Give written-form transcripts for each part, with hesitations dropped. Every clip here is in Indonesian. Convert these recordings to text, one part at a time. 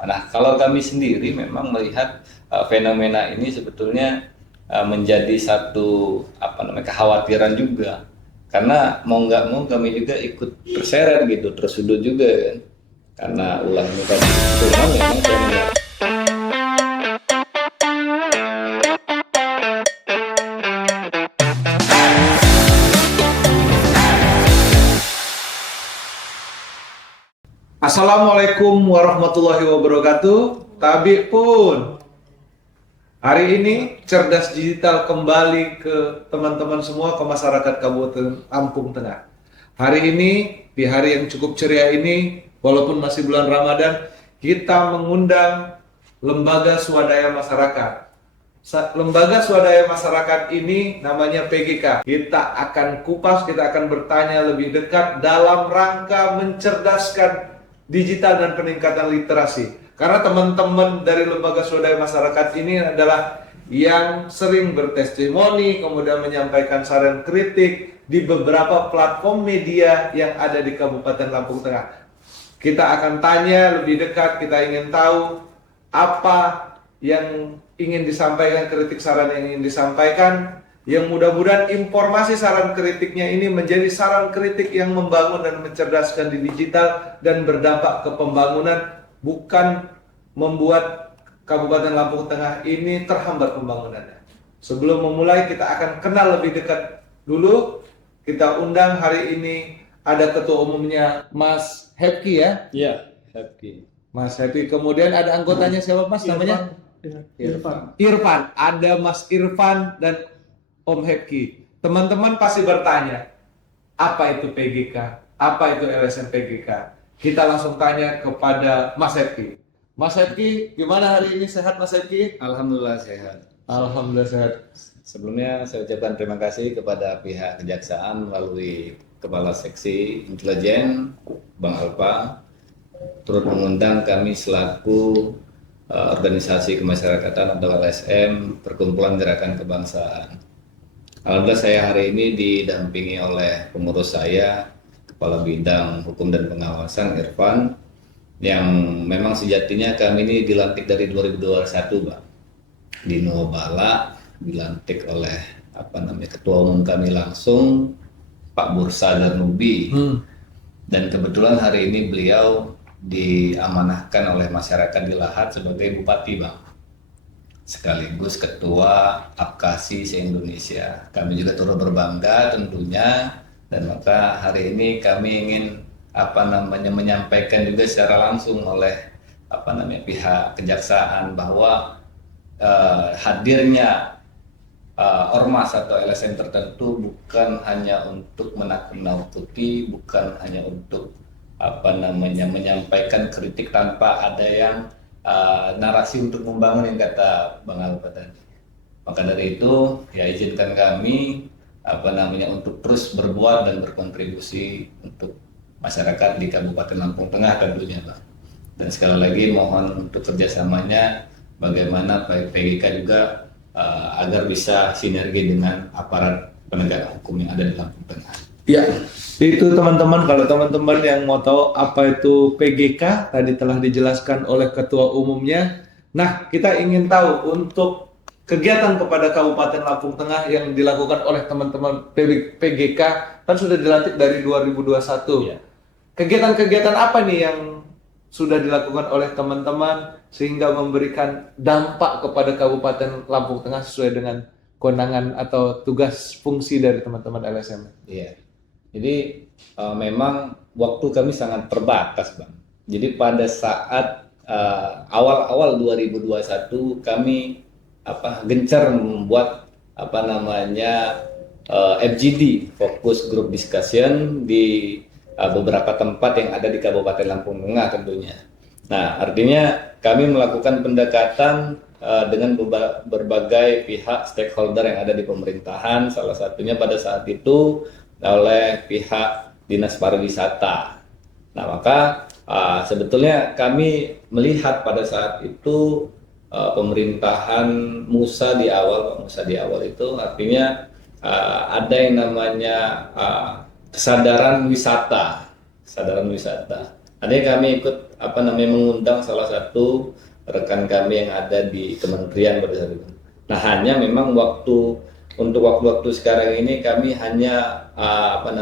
Nah, kalau kami sendiri memang melihat fenomena ini sebetulnya menjadi satu kekhawatiran juga, karena mau nggak mau kami juga ikut terseret gitu, tersudut juga kan, karena ulangnya tadi. Cuma memang saya melihat. Assalamualaikum warahmatullahi wabarakatuh. Tabi pun hari ini cerdas digital kembali ke teman-teman semua, ke masyarakat Kabupaten Lampung Tengah. Hari ini di hari yang cukup ceria ini, walaupun masih bulan Ramadan, kita mengundang lembaga swadaya masyarakat. Lembaga swadaya masyarakat ini namanya PGK. Kita akan kupas, kita akan bertanya lebih dekat dalam rangka mencerdaskan digital dan peningkatan literasi. Karena teman-teman dari lembaga swadaya masyarakat ini adalah yang sering bertestimoni, kemudian menyampaikan saran kritik di beberapa platform media yang ada di Kabupaten Lampung Tengah. Kita akan tanya lebih dekat, kita ingin tahu apa yang ingin disampaikan, kritik saran yang ingin disampaikan, yang mudah-mudahan informasi saran kritiknya ini menjadi saran kritik yang membangun dan mencerdaskan di digital dan berdampak ke pembangunan, bukan membuat Kabupaten Lampung Tengah ini terhambat pembangunannya. Sebelum memulai, kita akan kenal lebih dekat dulu. Kita undang hari ini ada ketua umumnya Mas Happy ya. Iya, happy. Mas Happy, kemudian ada anggotanya siapa Mas namanya? Irfan. Ada Mas Irfan dan Om Happy. Teman-teman pasti bertanya, apa itu PGK? Apa itu LSM PGK? Kita langsung tanya kepada Mas Happy. Mas Happy, gimana hari ini, sehat Mas Happy? Alhamdulillah sehat. Alhamdulillah sehat. Sebelumnya saya ucapkan terima kasih kepada pihak Kejaksaan melalui Kepala Seksi Intelijen Bang Alpa turut mengundang kami selaku organisasi kemasyarakatan atau LSM Perkumpulan Gerakan Kebangsaan. Alhamdulillah saya hari ini didampingi oleh pengurus saya, Kepala Bidang Hukum dan Pengawasan Irfan, yang memang sejatinya kami ini dilantik dari 2021, Bang. Di Nuwabala dilantik oleh Ketua Umum kami langsung, Pak Bursa Darnubi. Dan kebetulan hari ini beliau diamanahkan oleh masyarakat di Lahat sebagai Bupati, Bang, sekaligus Ketua Apkasi se-Indonesia. Kami juga turut berbangga tentunya, dan maka hari ini kami ingin menyampaikan juga secara langsung oleh pihak kejaksaan bahwa hadirnya ormas atau LSM tertentu bukan hanya untuk menakut-nakuti, bukan hanya untuk menyampaikan kritik tanpa ada yang narasi untuk membangun, yang kata Bang Alpa tadi. Maka dari itu ya izinkan kami untuk terus berbuat dan berkontribusi untuk masyarakat di Kabupaten Lampung Tengah tentunya, Bang. Dan sekali lagi mohon untuk kerjasamanya bagaimana PGK juga agar bisa sinergi dengan aparat penegak hukum yang ada di Lampung Tengah. Ya, itu teman-teman, kalau teman-teman yang mau tahu apa itu PGK, tadi telah dijelaskan oleh ketua umumnya. Nah, kita ingin tahu untuk kegiatan kepada Kabupaten Lampung Tengah yang dilakukan oleh teman-teman PGK, kan sudah dilantik dari 2021. Ya. Kegiatan-kegiatan apa nih yang sudah dilakukan oleh teman-teman sehingga memberikan dampak kepada Kabupaten Lampung Tengah sesuai dengan kewenangan atau tugas fungsi dari teman-teman LSM? Iya. Jadi memang waktu kami sangat terbatas, Bang. Jadi pada saat awal-awal 2021 kami gencar membuat FGD, Focus Group Discussion, di beberapa tempat yang ada di Kabupaten Lampung Tengah tentunya. Nah, artinya kami melakukan pendekatan dengan berbagai pihak stakeholder yang ada di pemerintahan, salah satunya pada saat itu oleh pihak Dinas Pariwisata. Nah, maka sebetulnya kami melihat pada saat itu pemerintahan Musa di awal itu artinya ada yang namanya kesadaran wisata. Artinya kami ikut mengundang salah satu rekan kami yang ada di kementerian pada saat itu. Nah, hanya memang untuk waktu-waktu sekarang ini kami hanya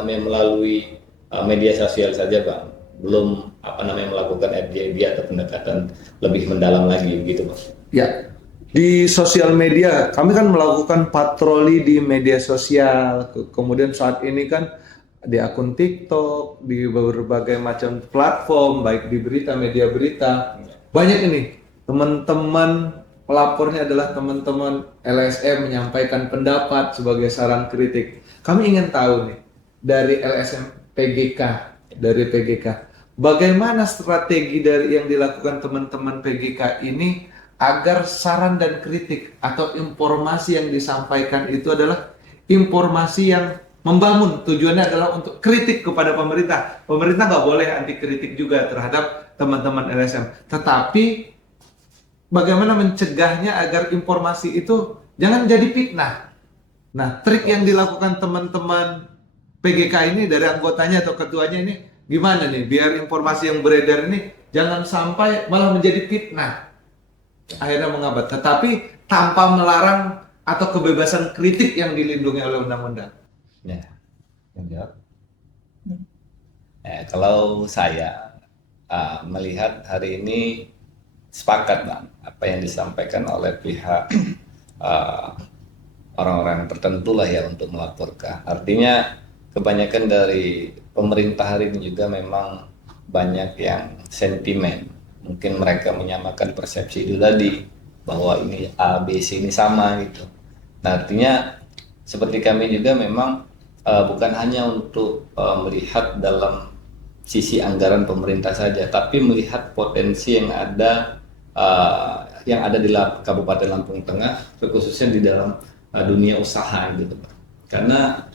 melalui media sosial saja, Bang. Belum melakukan FGD atau pendekatan lebih mendalam lagi gitu, Bang. Ya, di sosial media kami kan melakukan patroli di media sosial. Kemudian saat ini kan di akun TikTok, di berbagai macam platform, baik di berita, media berita. Banyak ini teman-teman pelapornya adalah teman-teman LSM menyampaikan pendapat sebagai saran kritik. Kami ingin tahu nih dari LSM PGK, dari PGK, bagaimana strategi dari yang dilakukan teman-teman PGK ini agar saran dan kritik atau informasi yang disampaikan itu adalah informasi yang membangun. Tujuannya adalah untuk kritik kepada pemerintah. Pemerintah nggak boleh anti kritik juga terhadap teman-teman LSM. Tetapi bagaimana mencegahnya agar informasi itu jangan jadi fitnah. Nah, trik yang dilakukan teman-teman PGK ini dari anggotanya atau ketuanya ini gimana nih biar informasi yang beredar ini jangan sampai malah menjadi fitnah, akhirnya mengabad, tetapi tanpa melarang atau kebebasan kritik yang dilindungi oleh undang-undang. Ya, menjawab. Kalau saya melihat hari ini sepakat, Bang, apa yang disampaikan oleh pihak orang-orang tertentu lah ya untuk melaporkan. Artinya kebanyakan dari pemerintah hari ini juga memang banyak yang sentimen. Mungkin mereka menyamakan persepsi itu tadi bahwa ini A, B, C ini sama gitu. Nah, artinya seperti kami juga memang bukan hanya untuk melihat dalam sisi anggaran pemerintah saja, tapi melihat potensi yang ada di Kabupaten Lampung Tengah, khususnya di dalam dunia usaha gitu, Pak. Karena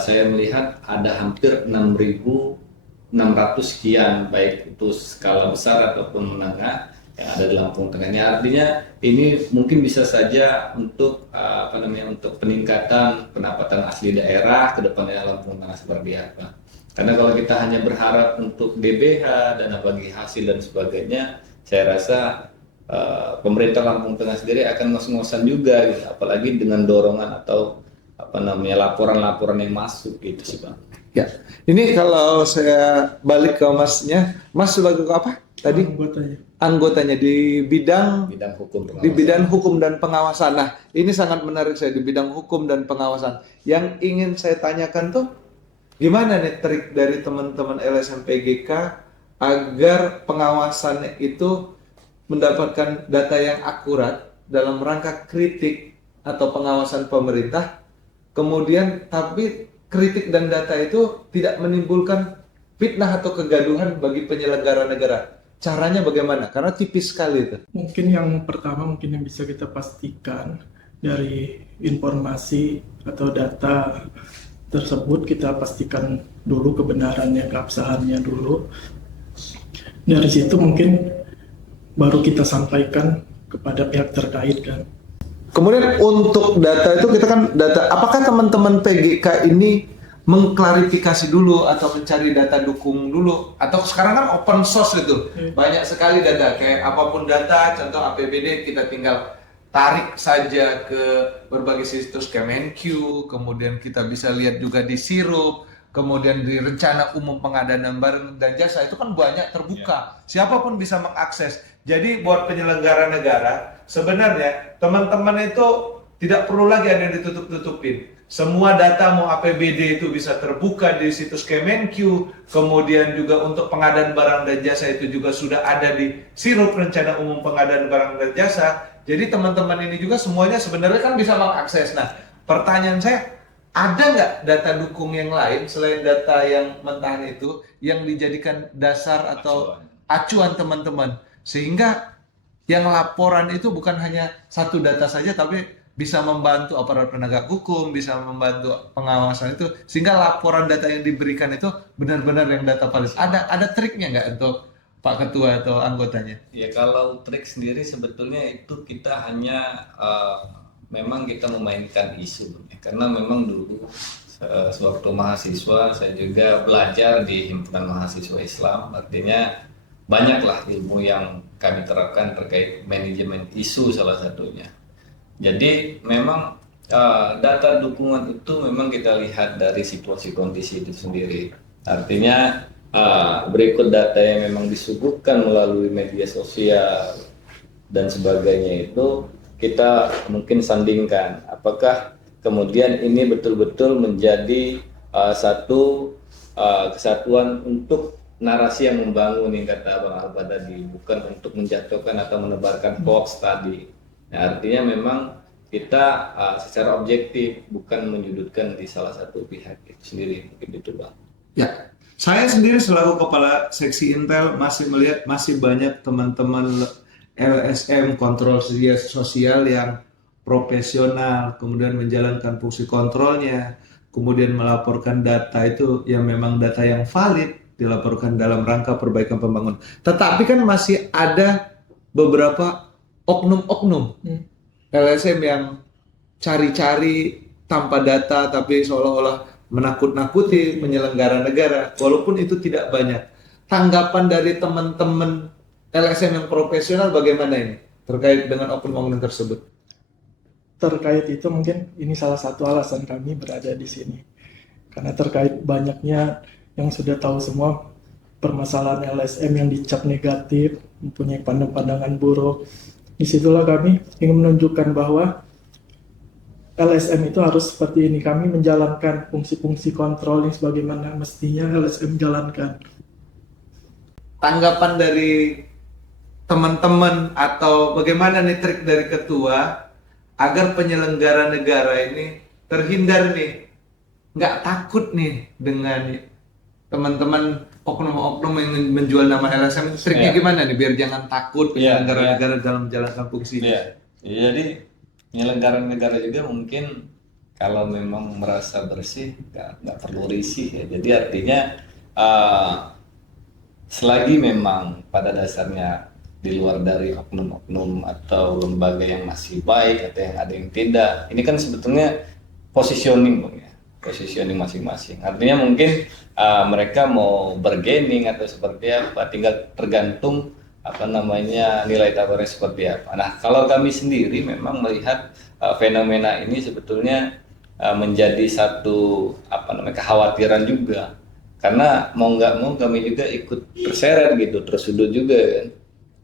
saya melihat ada hampir 6.600 sekian, baik itu skala besar ataupun menengah yang ada di Lampung Tengah. Ini artinya ini mungkin bisa saja untuk untuk peningkatan pendapatan asli daerah ke depannya Lampung Tengah seperti apa. Karena kalau kita hanya berharap untuk DBH, dana bagi hasil dan sebagainya, saya rasa pemerintah Lampung Tengah sendiri akan ngos-ngosan juga gitu, apalagi dengan dorongan atau laporan-laporan yang masuk gitu sih, Bang. Ya, ini kalau saya balik ke Masnya, Mas sebagai apa tadi? Anggotanya di bidang hukum pengawasan. Di bidang hukum dan pengawasan. Nah, ini sangat menarik saya di bidang hukum dan pengawasan. Yang ingin saya tanyakan tuh gimana nih trik dari teman-teman LSM PGK agar pengawasannya itu mendapatkan data yang akurat dalam rangka kritik atau pengawasan pemerintah, kemudian tapi kritik dan data itu tidak menimbulkan fitnah atau kegaduhan bagi penyelenggara negara. Caranya bagaimana? Karena tipis sekali itu. Mungkin yang pertama yang bisa kita pastikan dari informasi atau data tersebut, kita pastikan dulu kebenarannya, keabsahannya dulu. Dari situ mungkin baru kita sampaikan kepada pihak terkait kan. Kemudian untuk data itu kita kan apakah teman-teman PGK ini mengklarifikasi dulu atau mencari data dukung dulu, atau sekarang kan open source itu banyak sekali data, kayak apapun data, contoh APBD kita tinggal tarik saja ke berbagai situs Kemenq, kemudian kita bisa lihat juga di Sirup, kemudian di rencana umum pengadaan barang dan jasa itu kan banyak terbuka, siapapun bisa mengakses. Jadi buat penyelenggara negara sebenarnya teman-teman itu tidak perlu lagi ada yang ditutup-tutupin. Semua data mau APBD itu bisa terbuka di situs Kemenq, kemudian juga untuk pengadaan barang dan jasa itu juga sudah ada di Sirup, rencana umum pengadaan barang dan jasa. Jadi teman-teman ini juga semuanya sebenarnya kan bisa mengakses. Nah, pertanyaan saya, ada nggak data dukung yang lain selain data yang mentahan itu yang dijadikan dasar atau acuan teman-teman, sehingga yang laporan itu bukan hanya satu data saja tapi bisa membantu aparat penegak hukum, bisa membantu pengawasan itu, sehingga laporan data yang diberikan itu benar-benar yang data valid. Ada triknya nggak untuk Pak Ketua atau anggotanya? Ya, kalau trik sendiri sebetulnya itu kita hanya memang kita memainkan isu, karena memang dulu sewaktu mahasiswa saya juga belajar di himpunan mahasiswa Islam, artinya banyaklah ilmu yang kami terapkan terkait manajemen isu salah satunya. Jadi memang data dukungan itu memang kita lihat dari situasi kondisi itu sendiri. Artinya berikut data yang memang disuguhkan melalui media sosial dan sebagainya itu kita mungkin sandingkan apakah kemudian ini betul-betul menjadi satu kesatuan untuk narasi yang membangun yang kata Bang Alfa tadi, bukan untuk menjatuhkan atau menebarkan hoax tadi. Nah, artinya memang kita secara objektif bukan menyudutkan di salah satu pihak itu sendiri, mungkin itu Bang. Ya, saya sendiri selaku kepala seksi Intel masih melihat masih banyak teman-teman LSM kontrol sosial yang profesional, kemudian menjalankan fungsi kontrolnya, kemudian melaporkan data itu yang memang data yang valid, dilaporkan dalam rangka perbaikan pembangunan. Tetapi kan masih ada beberapa oknum-oknum LSM yang cari-cari tanpa data tapi seolah-olah menakut-nakuti penyelenggara negara, walaupun itu tidak banyak. Tanggapan dari teman-teman LSM yang profesional bagaimana ini terkait dengan oknum-oknum tersebut? Terkait itu mungkin ini salah satu alasan kami berada di sini. Karena terkait banyaknya yang sudah tahu semua permasalahan LSM yang dicap negatif, mempunyai pandangan buruk. Disitulah kami ingin menunjukkan bahwa LSM itu harus seperti ini. Kami menjalankan fungsi-fungsi kontrol yang sebagaimana mestinya LSM jalankan. Tanggapan dari teman-teman atau bagaimana nih trik dari ketua agar penyelenggara negara ini terhindar nih, nggak takut nih dengan teman-teman oknum-oknum yang menjual nama LSM, triknya gimana nih biar jangan takut penyelenggara negara dalam menjalankan fungsinya? Jadi penyelenggara negara juga mungkin kalau memang merasa bersih nggak perlu risih ya. Jadi artinya selagi memang pada dasarnya di luar dari oknum-oknum atau lembaga yang masih baik atau yang ada yang tidak, ini kan sebetulnya positioning Bang ya, positioning masing-masing. Artinya mungkin mereka mau bergaining atau seperti apa, tinggal tergantung nilai tawarnya seperti apa. Nah, kalau kami sendiri memang melihat fenomena ini sebetulnya menjadi satu kekhawatiran juga, karena mau nggak mau kami juga ikut terseret gitu, tersudut juga kan,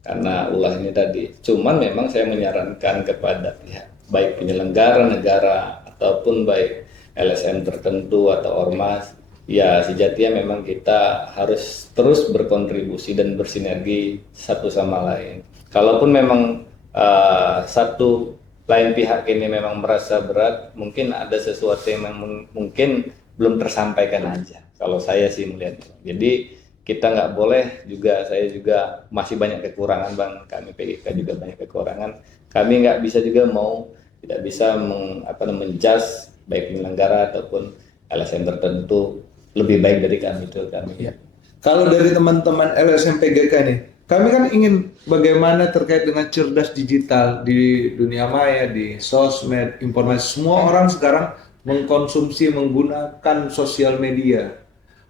karena ulahnya tadi. Cuman memang saya menyarankan kepada pihak baik penyelenggara negara ataupun baik LSM tertentu atau ormas, ya sejatinya memang kita harus terus berkontribusi dan bersinergi satu sama lain. Kalaupun memang satu lain pihak ini memang merasa berat, mungkin ada sesuatu yang mungkin belum tersampaikan aja. Kalau saya sih melihatnya. Jadi kita nggak boleh juga, saya juga masih banyak kekurangan Bang, kami PGK juga banyak kekurangan. Kami nggak bisa juga tidak bisa menjudge baik penyelenggara ataupun LSM tertentu lebih baik dari kami itu kami. Ya. Kalau dari teman-teman LSM PGK nih, kami kan ingin bagaimana terkait dengan cerdas digital di dunia maya, di sosmed, informasi. Semua orang sekarang mengkonsumsi, menggunakan sosial media.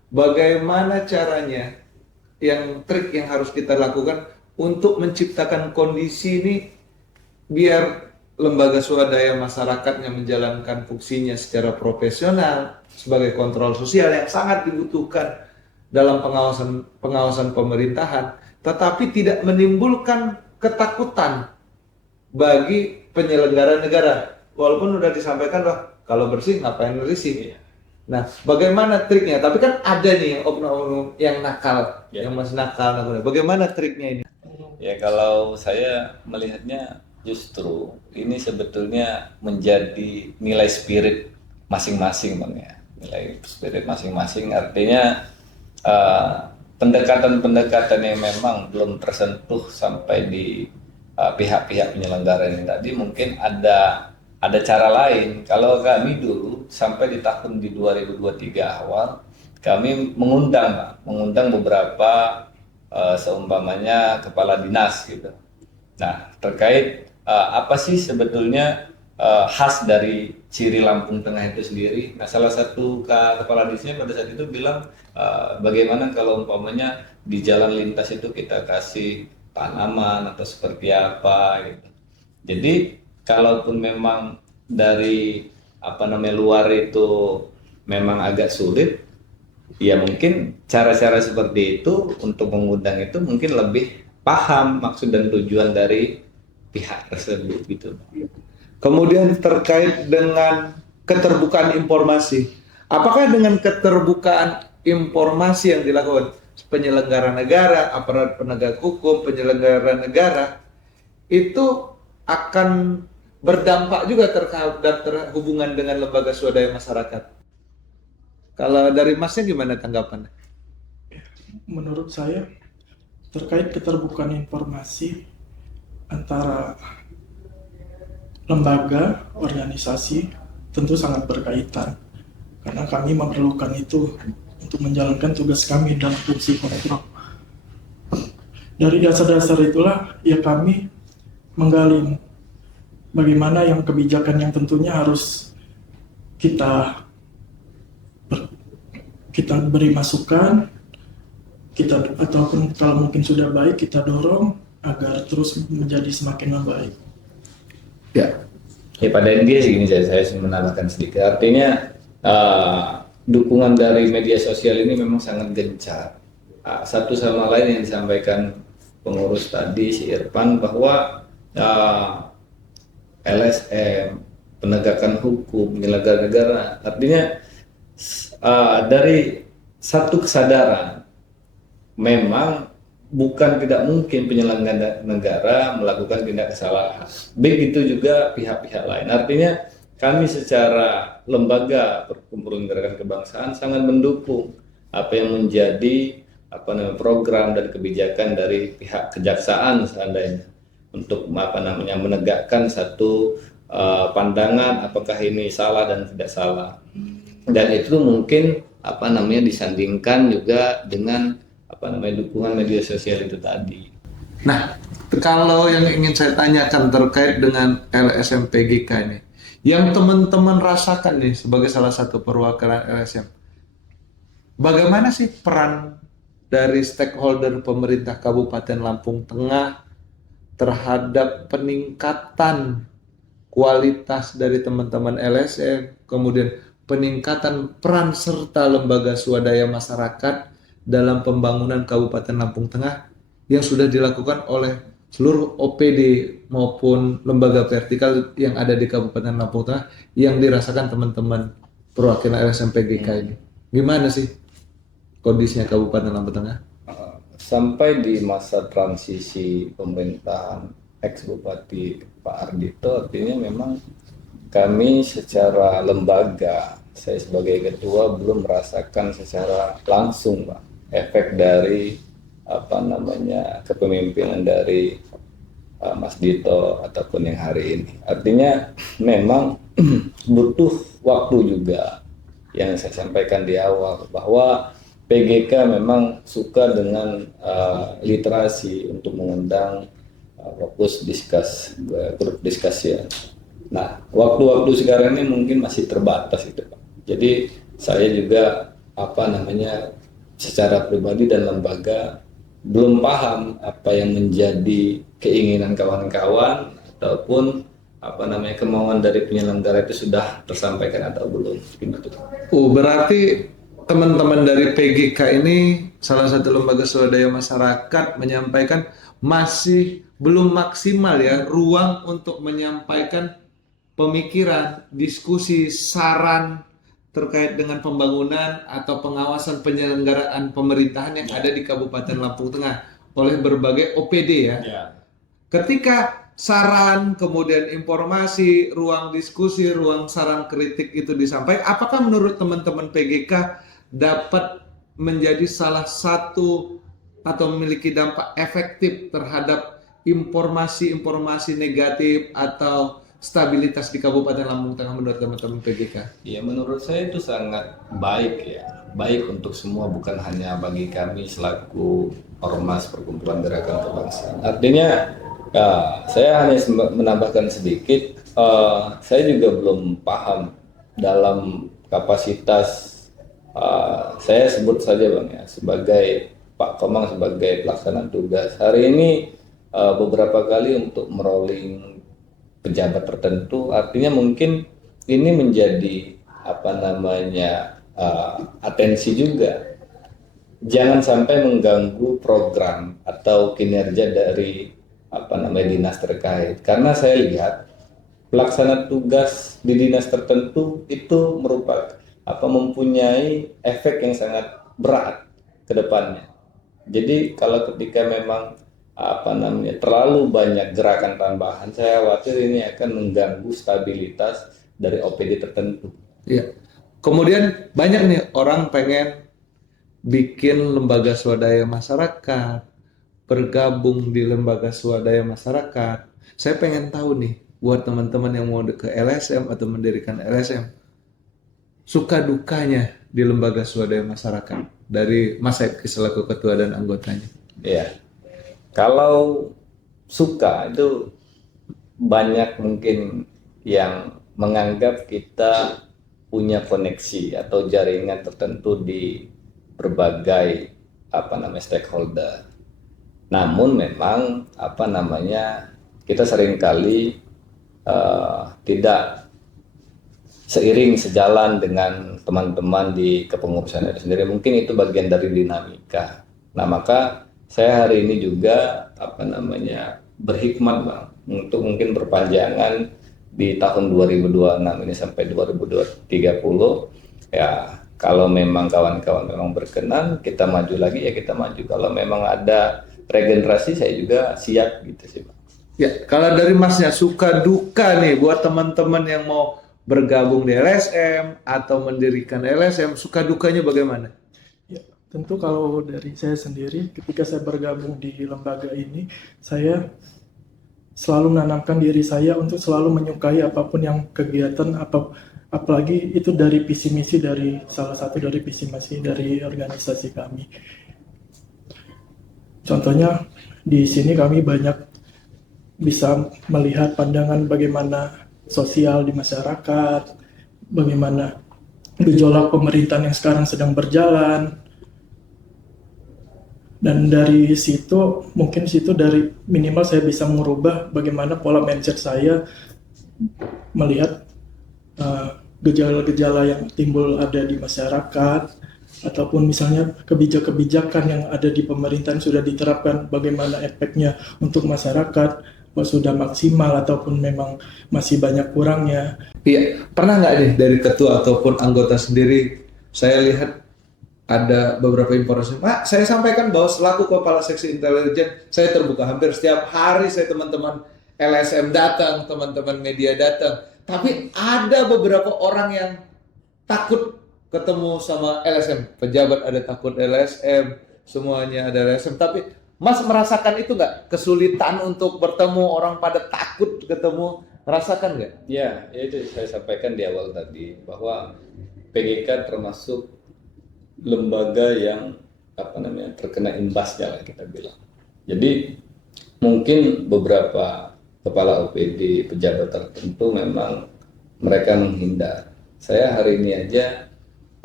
Bagaimana caranya, trik yang harus kita lakukan untuk menciptakan kondisi ini biar lembaga swadaya masyarakat yang menjalankan fungsinya secara profesional sebagai kontrol sosial yang sangat dibutuhkan dalam pengawasan pemerintahan, tetapi tidak menimbulkan ketakutan bagi penyelenggara negara. Walaupun sudah disampaikan, wah kalau bersih ngapain risih. Nah, bagaimana triknya? Tapi kan ada nih oknum-oknum yang nakal, yang masih nakal. Bagaimana triknya ini? Ya, kalau saya melihatnya justru ini sebetulnya menjadi nilai spirit masing-masing Bang ya. Nilai spirit masing-masing artinya pendekatan-pendekatan yang memang belum tersentuh sampai di pihak-pihak penyelenggara ini tadi, mungkin ada cara lain. Kalau kami dulu sampai di tahun 2023 awal kami mengundang beberapa seumpamanya kepala dinas gitu. Nah, terkait apa sih sebetulnya khas dari ciri Lampung Tengah itu sendiri. Nah, salah satu kepala disnya pada saat itu bilang bagaimana kalau umpamanya di jalan lintas itu kita kasih tanaman atau seperti apa gitu. Jadi kalaupun memang dari luar itu memang agak sulit, ya mungkin cara-cara seperti itu untuk mengundang itu mungkin lebih paham maksud dan tujuan dari pihak tersebut gitu. Kemudian terkait dengan keterbukaan informasi, apakah dengan keterbukaan informasi yang dilakukan penyelenggara negara, aparat penegak hukum, penyelenggara negara, itu akan berdampak juga terhadap hubungan dengan lembaga swadaya masyarakat? Kalau dari Masnya gimana tanggapannya? Menurut saya, terkait keterbukaan informasi antara lembaga, organisasi tentu sangat berkaitan karena kami memerlukan itu untuk menjalankan tugas kami dalam fungsi kontrol. Dari dasar-dasar itulah ya kami menggali bagaimana yang kebijakan yang tentunya harus kita beri masukan, kita ataupun kalau mungkin sudah baik kita dorong agar terus menjadi semakin membaik. Ya pada intinya segini saya menambahkan sedikit. Artinya dukungan dari media sosial ini memang sangat gencar. Satu sama lain yang disampaikan pengurus tadi si Irfan bahwa LSM, penegakan hukum, penyelenggara negara, artinya dari satu kesadaran memang bukan tidak mungkin penyelenggara negara melakukan tindak kesalahan. Begitu juga pihak-pihak lain. Artinya kami secara lembaga perkumpulan gerakan kebangsaan sangat mendukung apa yang menjadi program dan kebijakan dari pihak kejaksaan seandainya untuk menegakkan satu pandangan apakah ini salah dan tidak salah. Dan itu mungkin disandingkan juga dengan dukungan media sosial itu tadi. Nah, kalau yang ingin saya tanyakan terkait dengan LSM PGK ini, yang teman-teman rasakan nih sebagai salah satu perwakilan LSM, bagaimana sih peran dari stakeholder pemerintah Kabupaten Lampung Tengah terhadap peningkatan kualitas dari teman-teman LSM, kemudian peningkatan peran serta lembaga swadaya masyarakat dalam pembangunan Kabupaten Lampung Tengah yang sudah dilakukan oleh seluruh OPD maupun lembaga vertikal yang ada di Kabupaten Lampung Tengah yang dirasakan teman-teman perwakilan LSM PGK ini. Gimana sih kondisinya Kabupaten Lampung Tengah? Sampai di masa transisi pemerintahan ex-Bupati Pak Ardito, artinya memang kami secara lembaga, saya sebagai ketua belum merasakan secara langsung Pak, efek dari kepemimpinan dari Mas Dito ataupun yang hari ini. Artinya memang butuh waktu juga yang saya sampaikan di awal bahwa PGK memang suka dengan literasi untuk mengundang fokus grup diskusi. Nah, waktu-waktu sekarang ini mungkin masih terbatas itu Pak. Jadi saya juga secara pribadi dan lembaga belum paham apa yang menjadi keinginan kawan-kawan ataupun kemauan dari penyelenggara itu sudah tersampaikan atau belum. Berarti teman-teman dari PGK ini salah satu lembaga swadaya masyarakat menyampaikan masih belum maksimal ya ruang untuk menyampaikan pemikiran, diskusi, saran terkait dengan pembangunan atau pengawasan penyelenggaraan pemerintahan yang ada di Kabupaten Lampung Tengah oleh berbagai OPD ya. Ketika saran, kemudian informasi, ruang diskusi, ruang saran kritik itu disampaikan, apakah menurut teman-teman PGK dapat menjadi salah satu atau memiliki dampak efektif terhadap informasi-informasi negatif atau stabilitas di Kabupaten Lampung Tengah menurut teman-teman PGK? Ya, menurut saya itu sangat baik ya. Baik untuk semua, bukan hanya bagi kami selaku ormas perkumpulan gerakan kebangsaan. Artinya saya hanya menambahkan sedikit Saya juga belum paham dalam kapasitas saya sebut saja Bang ya sebagai Pak Komang sebagai pelaksana tugas. Hari ini beberapa kali untuk merolling pejabat tertentu, artinya mungkin ini menjadi apa namanya atensi juga. Jangan sampai mengganggu program atau kinerja dari apa namanya dinas terkait. Karena saya lihat pelaksana tugas di dinas tertentu itu merupakan mempunyai efek yang sangat berat ke depannya. Jadi kalau ketika memang terlalu banyak gerakan tambahan, saya khawatir ini akan mengganggu stabilitas dari OPD tertentu. Iya. Kemudian banyak nih orang pengen bikin lembaga swadaya masyarakat, bergabung di lembaga swadaya masyarakat. Saya pengen tahu nih, buat teman-teman yang mau ke LSM atau mendirikan LSM, suka dukanya di lembaga swadaya masyarakat dari Mas Eki selaku ketua dan anggotanya. Iya. Kalau suka itu banyak mungkin yang menganggap kita punya koneksi atau jaringan tertentu di berbagai stakeholder. Namun memang kita seringkali tidak seiring sejalan dengan teman-teman di kepengurusan itu sendiri. Mungkin itu bagian dari dinamika. Nah, maka saya hari ini juga berhikmat Bang untuk mungkin perpanjangan di tahun 2026 ini sampai 2030 ya. Kalau memang kawan-kawan memang berkenan kita maju lagi ya kita maju. Kalau memang ada regenerasi saya juga siap gitu sih Bang. Ya, kalau dari Masnya suka duka nih buat teman-teman yang mau bergabung di LSM atau mendirikan LSM, suka dukanya bagaimana? Ya, tentu kalau dari saya sendiri, ketika saya bergabung di lembaga ini, saya selalu menanamkan diri saya untuk selalu menyukai apapun yang kegiatan, apalagi itu dari visi misi dari salah satu dari visi misi dari organisasi kami. Contohnya di sini kami banyak bisa melihat pandangan bagaimana sosial di masyarakat, bagaimana gejolak pemerintahan yang sekarang sedang berjalan. Dan dari situ, mungkin dari minimal saya bisa merubah bagaimana pola mindset saya melihat gejala-gejala yang timbul ada di masyarakat, ataupun misalnya kebijakan yang ada di pemerintahan sudah diterapkan, bagaimana efeknya untuk masyarakat, sudah maksimal ataupun memang masih banyak kurangnya. Iya, pernah nggak nih dari ketua ataupun anggota sendiri, saya lihat ada beberapa informasi, Pak, saya sampaikan bahwa selaku kepala seksi intelijen, saya terbuka hampir setiap hari, saya teman-teman LSM datang, teman-teman media datang, tapi ada beberapa orang yang takut ketemu sama LSM, pejabat ada takut LSM, semuanya ada LSM, tapi Mas merasakan itu nggak? Kesulitan untuk bertemu, orang pada takut ketemu, merasakan nggak? Ya, itu saya sampaikan di awal tadi, bahwa PGK termasuk lembaga yang terkena imbasnya lah kita bilang. Jadi mungkin beberapa kepala OPD, pejabat tertentu memang mereka menghindar. Saya hari ini aja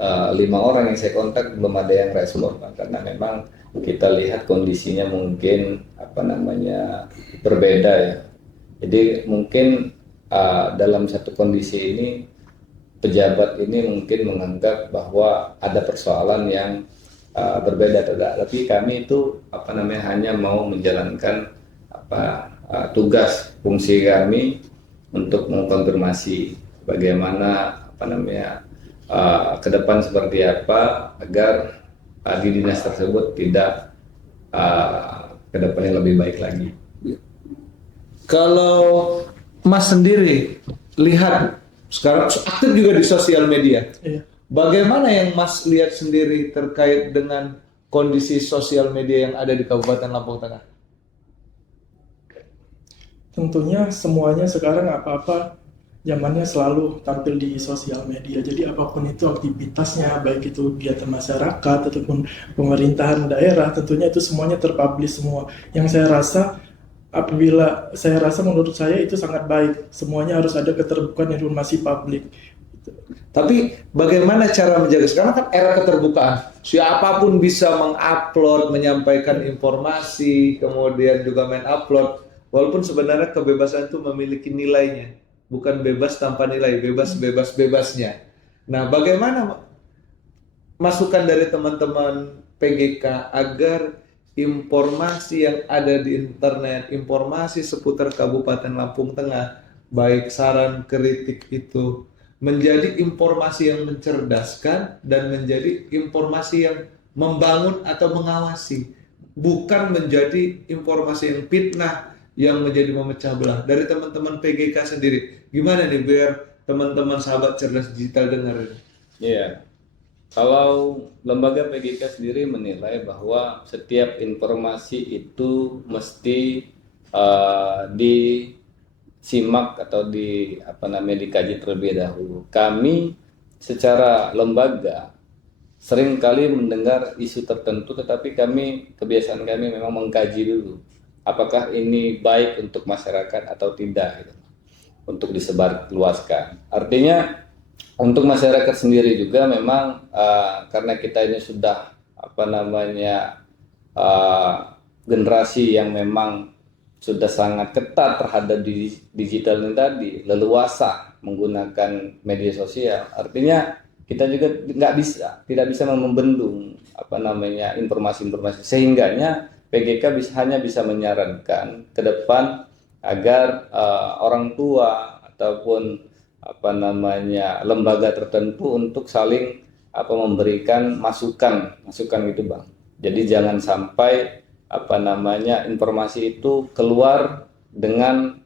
5 orang yang saya kontak belum ada yang respon, karena memang kita lihat kondisinya mungkin berbeda ya. Jadi mungkin dalam satu kondisi ini pejabat ini mungkin menganggap bahwa ada persoalan yang berbeda, tapi kami itu hanya mau menjalankan tugas fungsi kami untuk mengkonfirmasi bagaimana ke depan seperti apa agar di dinas tersebut tidak ke depannya lebih baik lagi. Kalau Mas sendiri lihat sekarang aktif juga di sosial media, Iya. bagaimana yang Mas lihat sendiri terkait dengan kondisi sosial media yang ada di Kabupaten Lampung Tengah? Tentunya semuanya sekarang apa-apa zamannya selalu tampil di sosial media. Jadi apapun itu aktivitasnya, baik itu kegiatan masyarakat ataupun pemerintahan daerah, tentunya itu semuanya terpublish semua. Yang saya rasa apabila saya rasa menurut saya itu sangat baik. Semuanya harus ada keterbukaan informasi publik. Tapi bagaimana cara menjaga? Sekarang kan era keterbukaan, siapapun bisa mengupload, menyampaikan informasi, kemudian juga main upload. Walaupun sebenarnya kebebasan itu memiliki nilainya, bukan bebas tanpa nilai, bebasnya. Nah, bagaimana masukan dari teman-teman PGK agar informasi yang ada di internet, informasi seputar Kabupaten Lampung Tengah, baik saran kritik itu menjadi informasi yang mencerdaskan dan menjadi informasi yang membangun atau mengawasi, bukan menjadi informasi yang fitnah yang menjadi memecah belah. Dari teman-teman PGK sendiri, gimana nih biar teman-teman sahabat cerdas digital dengar ini? Iya. Kalau lembaga PGK sendiri menilai bahwa setiap informasi itu mesti disimak atau dikaji terlebih dahulu. Kami secara lembaga seringkali mendengar isu tertentu, tetapi kebiasaan kami memang mengkaji dulu apakah ini baik untuk masyarakat atau tidak gitu, untuk disebarluaskan. Artinya untuk masyarakat sendiri juga memang karena kita ini sudah generasi yang memang sudah sangat ketat terhadap digital ini tadi, leluasa menggunakan media sosial. Artinya kita juga tidak bisa membendung informasi-informasi, sehingganya PGK hanya bisa menyarankan ke depan agar orang tua ataupun lembaga tertentu untuk saling memberikan masukan gitu Bang. Jadi jangan sampai informasi itu keluar dengan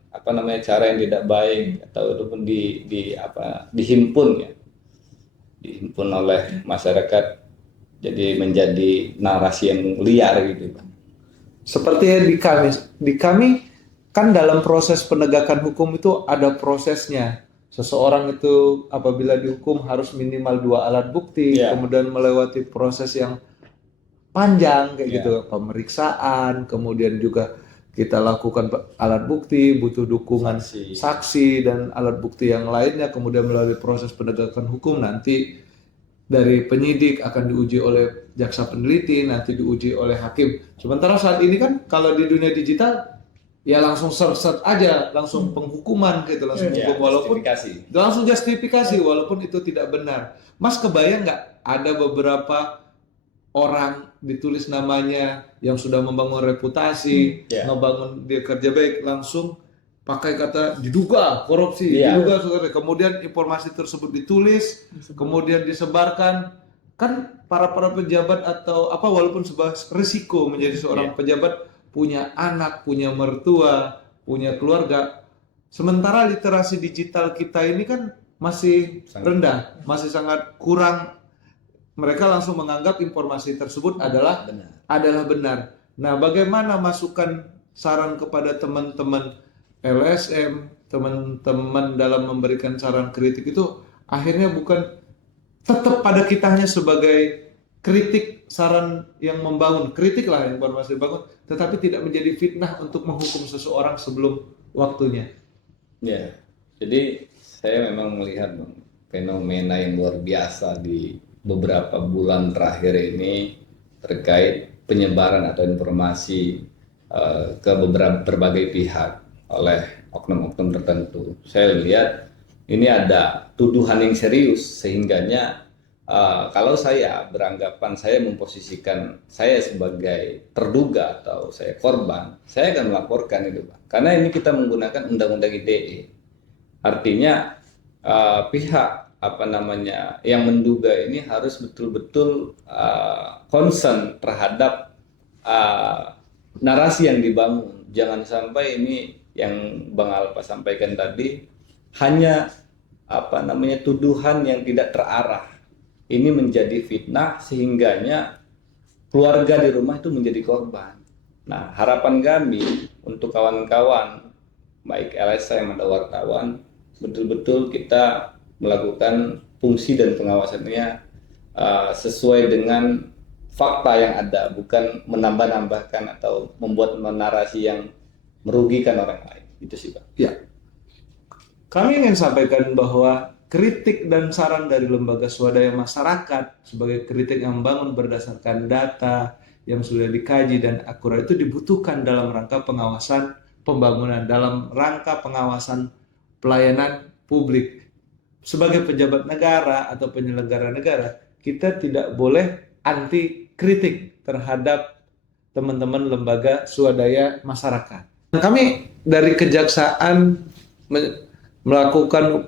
cara yang tidak baik ataupun dihimpun oleh masyarakat, jadi menjadi narasi yang liar gitu Bang. Seperti di kami kan dalam proses penegakan hukum itu ada prosesnya. Seseorang itu apabila dihukum harus minimal 2 alat bukti, kemudian melewati proses yang panjang kayak gitu, pemeriksaan, kemudian juga kita lakukan alat bukti, butuh dukungan saksi dan alat bukti yang lainnya, kemudian melalui proses penegakan hukum nanti dari penyidik akan diuji oleh jaksa peneliti, nanti diuji oleh hakim. Sementara saat ini kan kalau di dunia digital ya langsung set aja, langsung penghukuman gitu, langsung hukum, walaupun langsung justifikasi walaupun itu tidak benar. Mas kebayang nggak ada beberapa orang ditulis namanya yang sudah membangun reputasi, ngebangun dia kerja baik, langsung pakai kata diduga korupsi, diduga saudara. Kemudian informasi tersebut ditulis, kemudian disebarkan. Kan para pejabat atau walaupun sebuah risiko menjadi seorang pejabat, punya anak, punya mertua, punya keluarga. Sementara literasi digital kita ini kan masih rendah, masih sangat kurang. Mereka langsung menganggap informasi tersebut adalah benar. Nah, bagaimana masukan saran kepada teman-teman LSM, teman-teman dalam memberikan saran kritik itu akhirnya bukan tetap pada kitanya sebagai kritik, saran yang membangun, kritik lah informasi bangun, tetapi tidak menjadi fitnah untuk menghukum seseorang sebelum waktunya. Ya, jadi saya memang melihat fenomena yang luar biasa di beberapa bulan terakhir ini terkait penyebaran atau informasi ke berbagai pihak oleh oknum-oknum tertentu. Saya lihat ini ada tuduhan yang serius, sehingganya kalau saya beranggapan, saya memposisikan saya sebagai terduga atau saya korban, saya akan melaporkan itu Pak. Karena ini kita menggunakan undang-undang ITE. Artinya pihak yang menduga ini harus betul-betul concern terhadap narasi yang dibangun. Jangan sampai ini yang Bang Alpa sampaikan tadi hanya tuduhan yang tidak terarah. Ini menjadi fitnah sehingganya keluarga di rumah itu menjadi korban. Nah, harapan kami untuk kawan-kawan baik LSM atau wartawan, betul-betul kita melakukan fungsi dan pengawasannya sesuai dengan fakta yang ada, bukan menambah-nambahkan atau membuat narasi yang merugikan orang lain. Itu sih Pak. Ya, kami ingin sampaikan bahwa kritik dan saran dari lembaga swadaya masyarakat sebagai kritik yang membangun berdasarkan data yang sudah dikaji dan akurat itu dibutuhkan dalam rangka pengawasan pembangunan, dalam rangka pengawasan pelayanan publik. Sebagai pejabat negara atau penyelenggara negara, kita tidak boleh anti kritik terhadap teman-teman lembaga swadaya masyarakat. Kami dari kejaksaan melakukan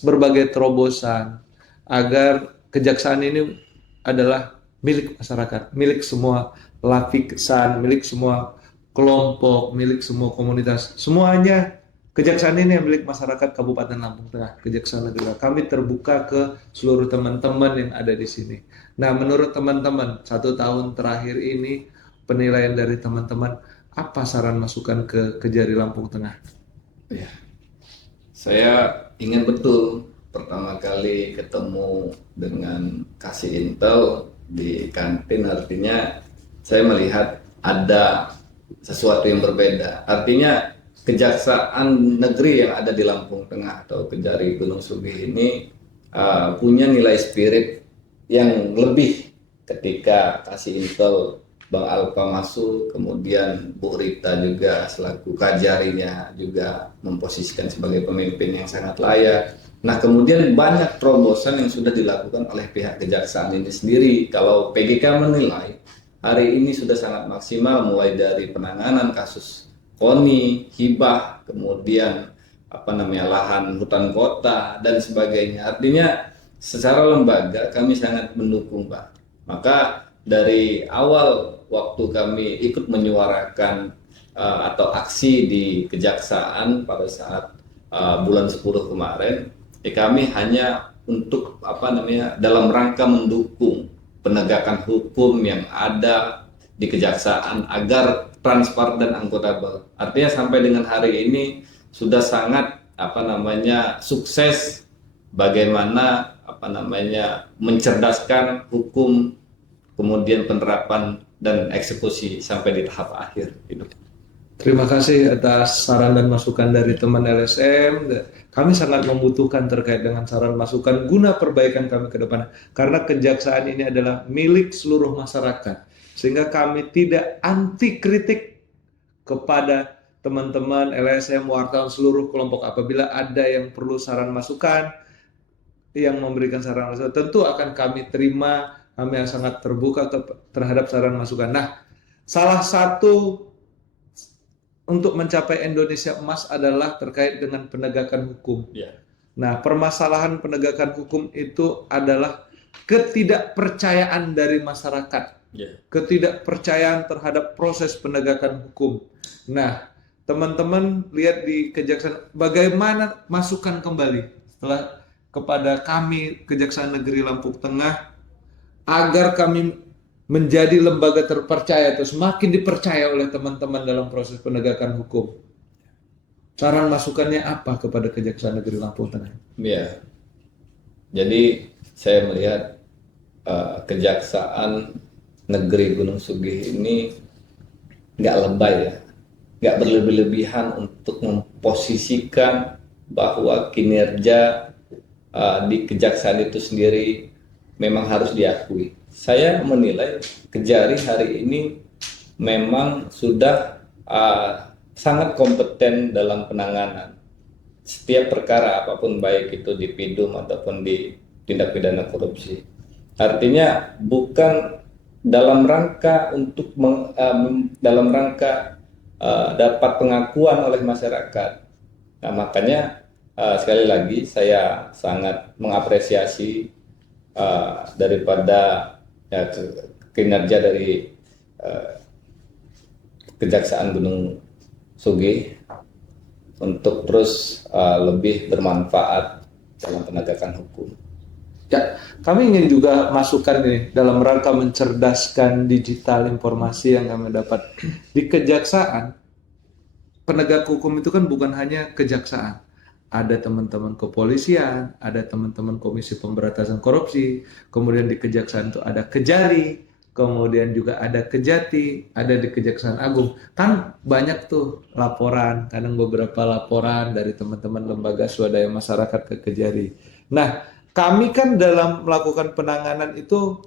berbagai terobosan agar kejaksaan ini adalah milik masyarakat, milik semua lapisan, milik semua kelompok, milik semua komunitas. Semuanya kejaksaan ini yang milik masyarakat Kabupaten Lampung Tengah, Kejaksaan Negeri. Kami terbuka ke seluruh teman-teman yang ada di sini. Nah, menurut teman-teman, 1 tahun terakhir ini penilaian dari teman-teman, apa saran masukan ke Kejari Lampung Tengah? Ya. Saya ingat betul pertama kali ketemu dengan Kasih Intel di kantin, artinya saya melihat ada sesuatu yang berbeda. Artinya Kejaksaan Negeri yang ada di Lampung Tengah atau Kejari Gunung Sugih ini punya nilai spirit yang lebih ketika Kasih Intel Bang Alpa masuk, kemudian Bu Rita juga selaku kajarinya juga memposisikan sebagai pemimpin yang sangat layak. Nah, kemudian banyak terobosan yang sudah dilakukan oleh pihak kejaksaan ini sendiri. Kalau PGK menilai hari ini sudah sangat maksimal, mulai dari penanganan kasus KONI, hibah, kemudian lahan hutan kota dan sebagainya. Artinya secara lembaga kami sangat mendukung, Pak. Maka dari awal waktu kami ikut menyuarakan atau aksi di kejaksaan pada saat bulan 10 kemarin, kami hanya untuk dalam rangka mendukung penegakan hukum yang ada di kejaksaan agar transparan dan akuntabel. Artinya sampai dengan hari ini sudah sangat sukses bagaimana mencerdaskan hukum, kemudian penerapan dan eksekusi sampai di tahap akhir. Terima kasih atas saran dan masukan dari teman LSM. Kami sangat membutuhkan terkait dengan saran masukan guna perbaikan kami ke depan. Karena kejaksaan ini adalah milik seluruh masyarakat. Sehingga kami tidak anti kritik kepada teman-teman LSM, wartawan, seluruh kelompok. Apabila ada yang perlu saran masukan, yang memberikan saran masukan, tentu akan kami terima. Kami sangat terbuka terhadap saran masukan. Nah, salah satu untuk mencapai Indonesia emas adalah terkait dengan penegakan hukum. Ya. Nah, permasalahan penegakan hukum itu adalah ketidakpercayaan dari masyarakat. Ya. Ketidakpercayaan terhadap proses penegakan hukum. Nah, teman-teman lihat di kejaksaan bagaimana masukan kembali setelah kepada kami Kejaksaan Negeri Lampung Tengah agar kami menjadi lembaga terpercaya atau semakin dipercaya oleh teman-teman dalam proses penegakan hukum. Saran masukannya apa kepada Kejaksaan Negeri Lampung Tengah? Ya, jadi saya melihat Kejaksaan Negeri Gunung Sugih ini nggak lebay ya, nggak berlebih-lebihan untuk memposisikan bahwa kinerja di kejaksaan itu sendiri memang harus diakui. Saya menilai Kejari hari ini memang sudah sangat kompeten dalam penanganan setiap perkara apapun, baik itu di PIDUM ataupun di tindak pidana korupsi. Artinya bukan dalam rangka untuk dalam rangka dapat pengakuan oleh masyarakat. Nah, makanya sekali lagi saya sangat mengapresiasi daripada kinerja dari Kejaksaan Gunung Sugih untuk terus lebih bermanfaat dalam penegakan hukum. Ya, kami ingin juga masukkan nih dalam rangka mencerdaskan digital informasi yang kami dapat di kejaksaan. Penegak hukum itu kan bukan hanya kejaksaan. Ada teman-teman kepolisian, ada teman-teman Komisi Pemberantasan Korupsi, kemudian di kejaksaan itu ada Kejari, kemudian juga ada Kejati, ada di Kejaksaan Agung. Kan banyak tuh laporan, kadang beberapa laporan dari teman-teman lembaga swadaya masyarakat ke Kejari. Nah, kami kan dalam melakukan penanganan itu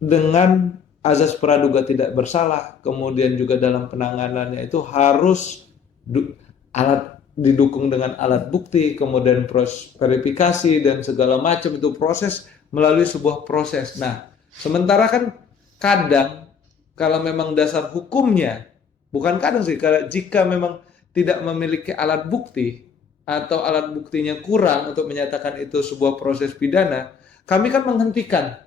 dengan azas praduga tidak bersalah, kemudian juga dalam penanganannya itu harus didukung dengan alat bukti, kemudian proses verifikasi dan segala macam, itu proses melalui sebuah proses. Nah, sementara kan kadang kalau memang dasar hukumnya, bukan kadang sih, jika memang tidak memiliki alat bukti atau alat buktinya kurang untuk menyatakan itu sebuah proses pidana, kami kan menghentikan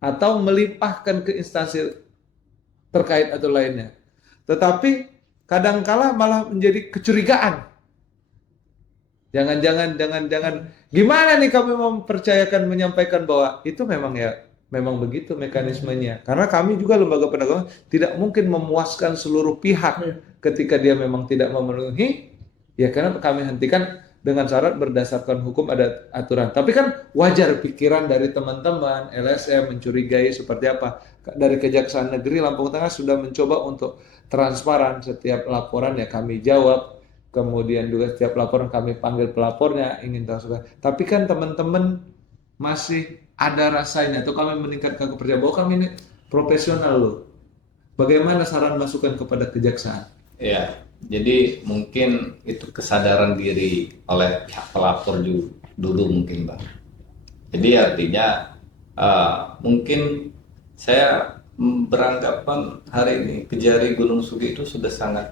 atau melimpahkan ke instansi terkait atau lainnya. Tetapi kadangkala malah menjadi kecurigaan. Jangan-jangan gimana nih kami mempercayakan menyampaikan bahwa itu memang begitu mekanismenya. Karena kami juga lembaga penegak hukum tidak mungkin memuaskan seluruh pihak ketika dia memang tidak memenuhi, ya karena kami hentikan dengan syarat berdasarkan hukum ada aturan. Tapi kan wajar pikiran dari teman-teman LSM mencurigai seperti apa. Dari Kejaksaan Negeri Lampung Tengah sudah mencoba untuk transparan, setiap laporan ya kami jawab. Kemudian juga setiap laporan kami panggil pelapornya, ingin tahu. Tapi kan teman-teman masih ada rasanya, atau kami meningkatkan kepercayaan bahwa kami ini profesional loh. Bagaimana saran masukan kepada kejaksaan? Ya, jadi mungkin itu kesadaran diri oleh pihak pelapor dulu mungkin, Bang. Jadi artinya mungkin saya beranggapan hari ini Kejari Gunung Sugi itu sudah sangat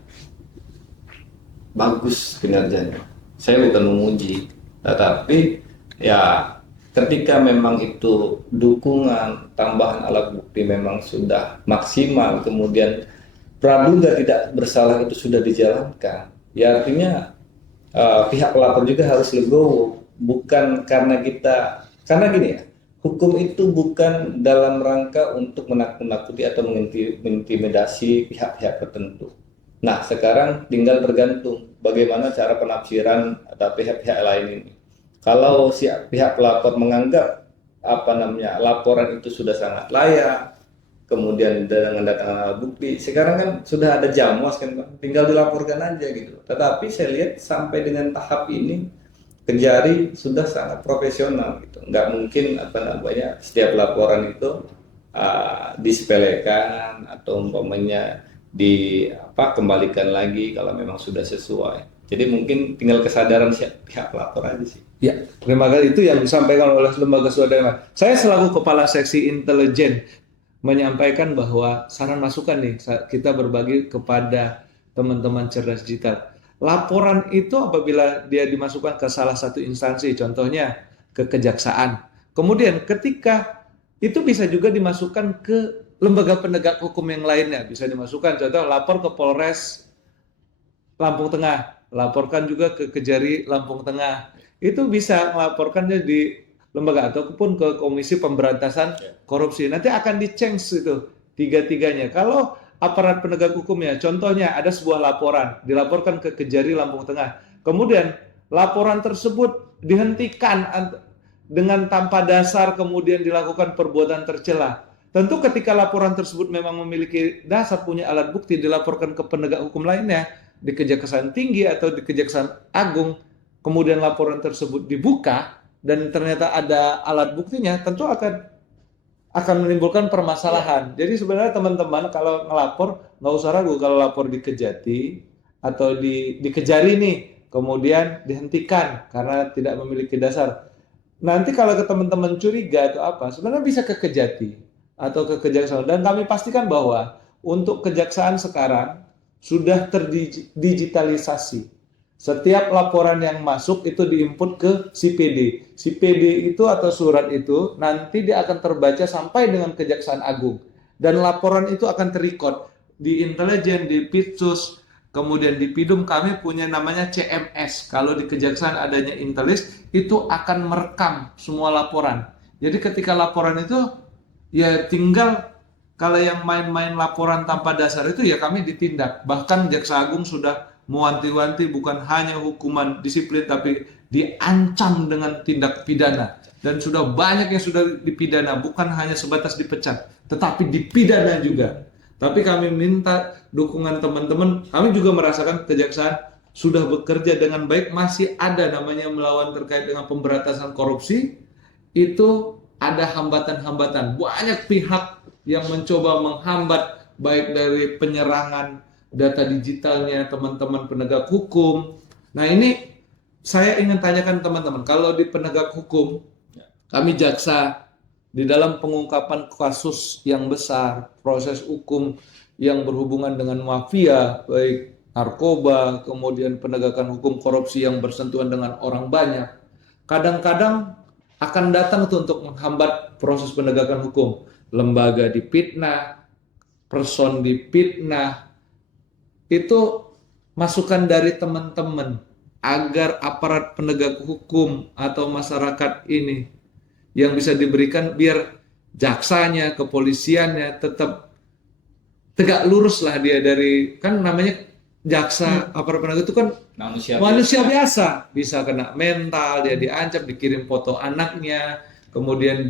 bagus kinerjanya. Saya bukan memuji, tetapi ya ketika memang itu dukungan tambahan alat bukti memang sudah maksimal, kemudian praduga tidak bersalah itu sudah dijalankan, ya artinya pihak pelapor juga harus legowo, bukan karena gini ya, hukum itu bukan dalam rangka untuk menakut-nakuti atau mengintimidasi pihak-pihak tertentu. Nah, sekarang tinggal tergantung bagaimana cara penafsiran atau pihak-pihak lain ini. Kalau si pihak pelapor menganggap laporan itu sudah sangat layak, kemudian dengan datang alat bukti, sekarang kan sudah ada Jamwas kan, tinggal dilaporkan aja gitu. Tetapi saya lihat sampai dengan tahap ini Kejari sudah sangat profesional gitu. Nggak mungkin setiap laporan itu disepelekan atau umpamanya kembalikan lagi kalau memang sudah sesuai. Jadi mungkin tinggal kesadaran pihak pelapor aja sih. Ya, terima kasih. Itu yang disampaikan oleh lembaga swadaya. Saya selaku kepala seksi intelijen menyampaikan bahwa saran masukan nih kita berbagi kepada teman-teman cerdas digital. Laporan itu apabila dia dimasukkan ke salah satu instansi, contohnya ke kejaksaan. Kemudian ketika itu bisa juga dimasukkan ke lembaga penegak hukum yang lainnya, bisa dimasukkan, contoh lapor ke Polres Lampung Tengah, laporkan juga ke Kejari Lampung Tengah, itu bisa melaporkannya di lembaga ataupun ke Komisi Pemberantasan Korupsi. Nanti akan di-change itu tiga-tiganya. Kalau aparat penegak hukumnya, contohnya ada sebuah laporan, dilaporkan ke Kejari Lampung Tengah, kemudian laporan tersebut dihentikan dengan tanpa dasar, kemudian dilakukan perbuatan tercela. Tentu ketika laporan tersebut memang memiliki dasar, punya alat bukti, dilaporkan ke penegak hukum lainnya, di Kejaksaan Tinggi atau di Kejaksaan Agung, kemudian laporan tersebut dibuka, dan ternyata ada alat buktinya, tentu akan menimbulkan permasalahan. Jadi sebenarnya teman-teman kalau ngelapor, nggak usah ragu, kalau lapor di Kejati atau di Kejari nih, kemudian dihentikan karena tidak memiliki dasar. Nanti kalau ke teman-teman curiga atau apa, sebenarnya bisa ke Kejati atau ke kejaksaan. Dan kami pastikan bahwa untuk kejaksaan sekarang sudah terdigitalisasi. Setiap laporan yang masuk itu diinput ke CPD. CPD itu atau surat itu nanti dia akan terbaca sampai dengan Kejaksaan Agung. Dan laporan itu akan terrecord di intelijen, di Pitsus, kemudian di Pidum kami punya namanya CMS. Kalau di Kejaksaan adanya Intelis, itu akan merekam semua laporan. Jadi ketika laporan itu ya tinggal, kalau yang main-main laporan tanpa dasar itu ya kami ditindak. Bahkan Jaksa Agung sudah mewanti-wanti bukan hanya hukuman disiplin tapi diancam dengan tindak pidana. Dan sudah banyak yang sudah dipidana, bukan hanya sebatas dipecat, tetapi dipidana juga. Tapi kami minta dukungan teman-teman. Kami juga merasakan kejaksaan sudah bekerja dengan baik, masih ada namanya melawan terkait dengan pemberantasan korupsi. Itu ada hambatan-hambatan. Banyak pihak yang mencoba menghambat, baik dari penyerangan data digitalnya teman-teman penegak hukum. Nah ini saya ingin tanyakan teman-teman, kalau di penegak hukum, kami jaksa, di dalam pengungkapan kasus yang besar, proses hukum yang berhubungan dengan mafia, baik narkoba, kemudian penegakan hukum korupsi yang bersentuhan dengan orang banyak, kadang-kadang akan datang itu untuk menghambat proses penegakan hukum. Lembaga dipitnah, person dipitnah, itu masukan dari teman-teman agar aparat penegak hukum atau masyarakat ini yang bisa diberikan biar jaksanya, kepolisiannya tetap tegak lurus lah dia dari, kan namanya jaksa aparat penegak itu kan manusia biasa, bisa kena mental, dia diancam, dikirim foto anaknya, kemudian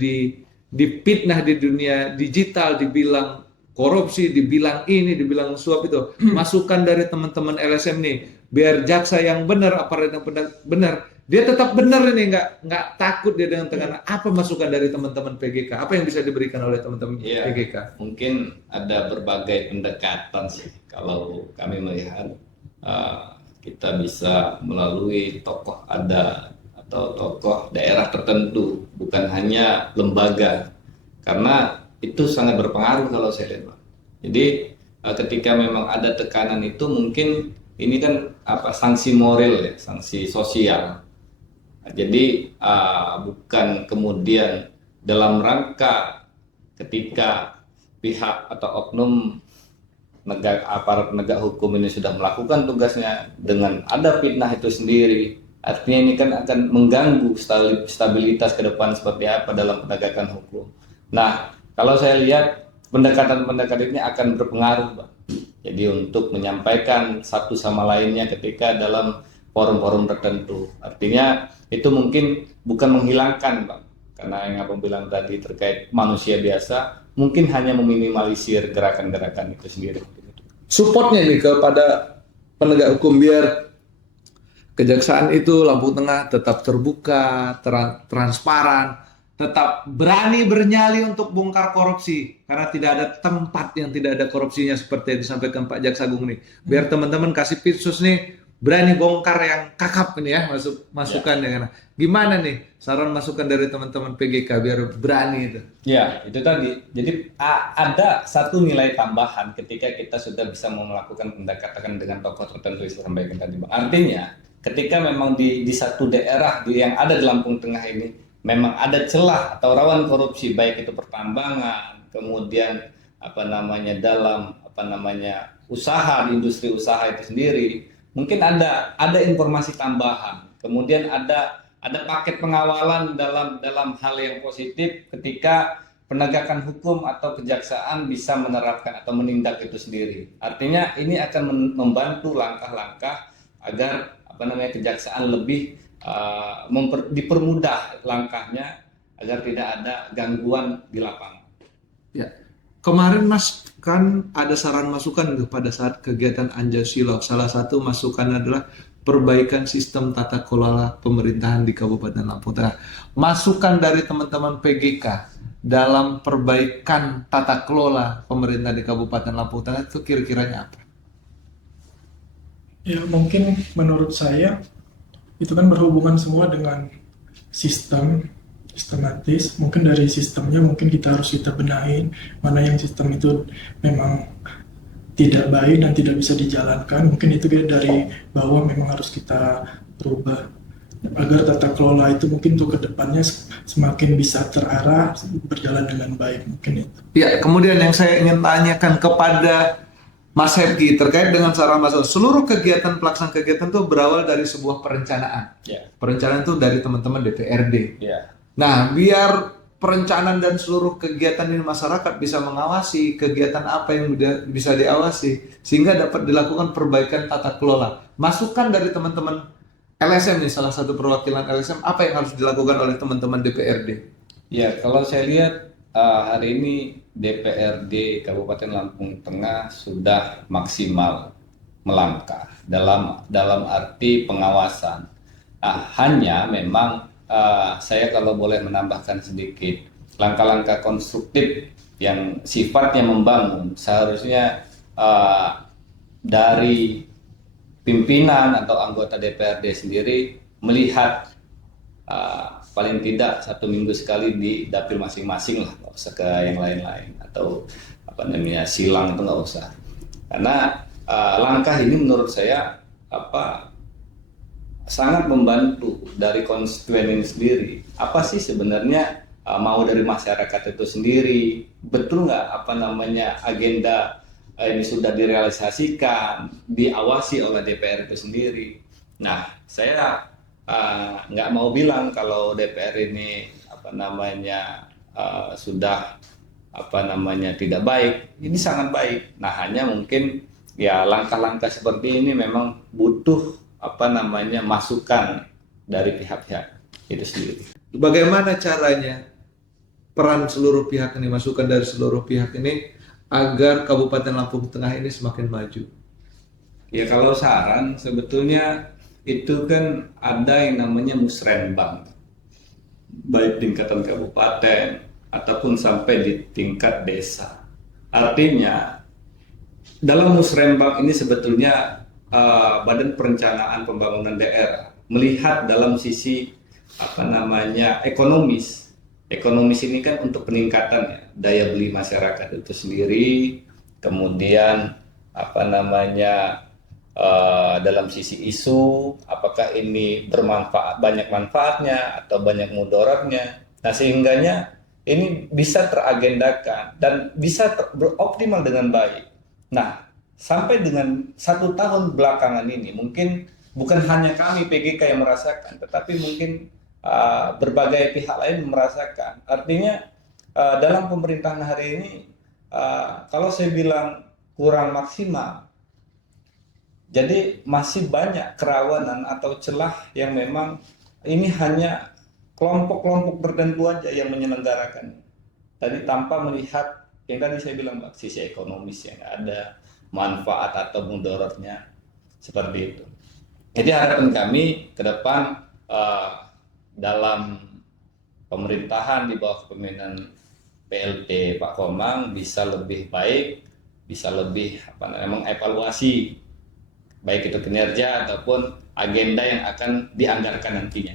dipitnah di dunia digital, dibilang korupsi, dibilang ini, dibilang suap itu. Masukan dari teman-teman LSM nih, biar jaksa yang benar, aparat yang benar, dia tetap benar ini, nggak takut dia dengan tekanan. Apa masukan dari teman-teman PGK? Apa yang bisa diberikan oleh teman-teman PGK? Mungkin ada berbagai pendekatan sih. Kalau kami melihat kita bisa melalui tokoh adat atau tokoh daerah tertentu, bukan hanya lembaga, karena itu sangat berpengaruh kalau saya lihat, Pak. Jadi ketika memang ada tekanan itu, mungkin ini kan sanksi moral ya, sanksi sosial. Jadi bukan kemudian dalam rangka ketika pihak atau oknum aparat penegak hukum ini sudah melakukan tugasnya dengan ada fitnah itu sendiri, artinya ini kan akan mengganggu stabilitas ke depan seperti apa dalam penegakan hukum. Nah, kalau saya lihat pendekatan-pendekatan ini akan berpengaruh, Pak. Jadi untuk menyampaikan satu sama lainnya ketika dalam forum-forum tertentu. Artinya itu mungkin bukan menghilangkan, Pak. Karena yang Abang bilang tadi terkait manusia biasa, mungkin hanya meminimalisir gerakan-gerakan itu sendiri. Supportnya nih kepada penegak hukum biar kejaksaan itu Lampung Tengah tetap terbuka, transparan, tetap berani bernyali untuk bongkar korupsi, karena tidak ada tempat yang tidak ada korupsinya seperti yang disampaikan Pak Jaksa Agung nih. Biar teman-teman kasih pitsus nih, berani bongkar yang kakap ini ya, masukan ya. Karena gimana nih saran masukan dari teman-teman PGK biar berani itu? Ya, itu tadi. Jadi ada satu nilai tambahan ketika kita sudah bisa melakukan pendekatan dengan tokoh tertentu yang disampaikan tadi, Bang. Artinya ketika memang di satu daerah yang ada di Lampung Tengah ini memang ada celah atau rawan korupsi, baik itu pertambangan, kemudian dalam usaha, di industri usaha itu sendiri, mungkin ada informasi tambahan, kemudian ada paket pengawalan dalam hal yang positif ketika penegakan hukum atau kejaksaan bisa menerapkan atau menindak itu sendiri. Artinya ini akan membantu langkah-langkah agar kejaksaan lebih dipermudah langkahnya agar tidak ada gangguan di lapangan. Ya, kemarin Mas kan ada saran masukan pada saat kegiatan Anjasilo. Salah satu masukan adalah perbaikan sistem tata kelola pemerintahan di Kabupaten Lampung Tengah. Masukan dari teman-teman PGK dalam perbaikan tata kelola pemerintahan di Kabupaten Lampung Tengah itu kira-kiranya apa? Ya mungkin menurut saya itu kan berhubungan semua dengan sistematis. Mungkin dari sistemnya mungkin kita benahin mana yang sistem itu memang tidak baik dan tidak bisa dijalankan. Mungkin itu dari bawah memang harus kita rubah agar tata kelola itu mungkin untuk kedepannya semakin bisa terarah, berjalan dengan baik, mungkin itu. Ya, kemudian yang saya ingin tanyakan kepada Mas Hepki terkait dengan saran Mas, seluruh pelaksanaan kegiatan itu berawal dari sebuah perencanaan. Yeah. Perencanaan itu dari teman-teman DPRD. Yeah. Nah, biar perencanaan dan seluruh kegiatan ini masyarakat bisa mengawasi kegiatan apa yang bisa diawasi sehingga dapat dilakukan perbaikan tata kelola. Masukan dari teman-teman LSM nih, salah satu perwakilan LSM, apa yang harus dilakukan oleh teman-teman DPRD? Ya, kalau saya lihat hari ini DPRD Kabupaten Lampung Tengah sudah maksimal melangkah dalam arti pengawasan. Nah, hanya memang saya kalau boleh menambahkan sedikit, langkah-langkah konstruktif yang sifatnya membangun seharusnya dari pimpinan atau anggota DPRD sendiri melihat paling tidak 1 minggu sekali di dapil masing-masing lah, nggak usah ke yang lain-lain atau apa namanya silang itu nggak usah, karena langkah ini menurut saya sangat membantu dari konstituen ini sendiri. Apa sih sebenarnya mau dari masyarakat itu sendiri, betul nggak agenda ini sudah direalisasikan, diawasi oleh DPR itu sendiri. Nah, saya nggak mau bilang kalau DPR ini sudah tidak baik. Ini sangat baik. Nah, hanya mungkin ya langkah-langkah seperti ini memang butuh masukan dari pihak-pihak itu sendiri. Bagaimana caranya peran seluruh pihak ini, masukan dari seluruh pihak ini agar Kabupaten Lampung Tengah ini semakin maju? Ya, kalau saran sebetulnya itu kan ada yang namanya musrenbang, baik tingkatan kabupaten ataupun sampai di tingkat desa. Artinya dalam musrenbang ini sebetulnya Badan Perencanaan Pembangunan Daerah melihat dalam sisi ekonomis. Ekonomis ini kan untuk peningkatan ya, daya beli masyarakat itu sendiri, kemudian dalam sisi isu apakah ini bermanfaat, banyak manfaatnya atau banyak mudaratnya. Nah, sehingganya ini bisa teragendakan dan bisa beroptimal dengan baik. Nah, sampai dengan 1 tahun belakangan ini mungkin bukan hanya kami PGK yang merasakan, tetapi mungkin berbagai pihak lain merasakan. Artinya dalam pemerintahan hari ini kalau saya bilang kurang maksimal, jadi masih banyak kerawanan atau celah yang memang ini hanya kelompok-kelompok tertentu aja yang menyelenggarakan. Tadi tanpa melihat yang tadi saya bilang, sisi ekonomis yang ada, manfaat atau mudaratnya, seperti itu. Jadi harapan kami ke depan dalam pemerintahan di bawah kepemimpinan PLT Pak Komang bisa lebih baik, bisa lebih mengevaluasi baik itu kinerja ataupun agenda yang akan dianggarkan nantinya.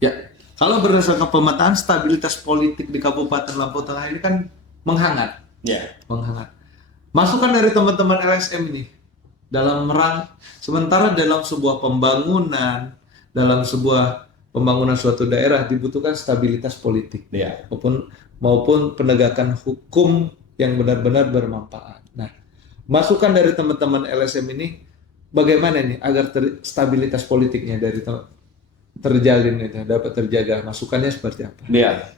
Ya, kalau berdasarkan pemetaan stabilitas politik di Kabupaten Lampung Tengah ini kan menghangat. Ya. Menghangat. Masukan dari teman-teman LSM ini dalam sementara dalam sebuah pembangunan, dalam sebuah pembangunan suatu daerah dibutuhkan stabilitas politik, Ya. maupun penegakan hukum yang benar-benar bermanfaat. Nah, masukan dari teman-teman LSM ini bagaimana nih agar stabilitas politiknya terjalin itu dapat terjaga? Masukannya seperti apa? Ya,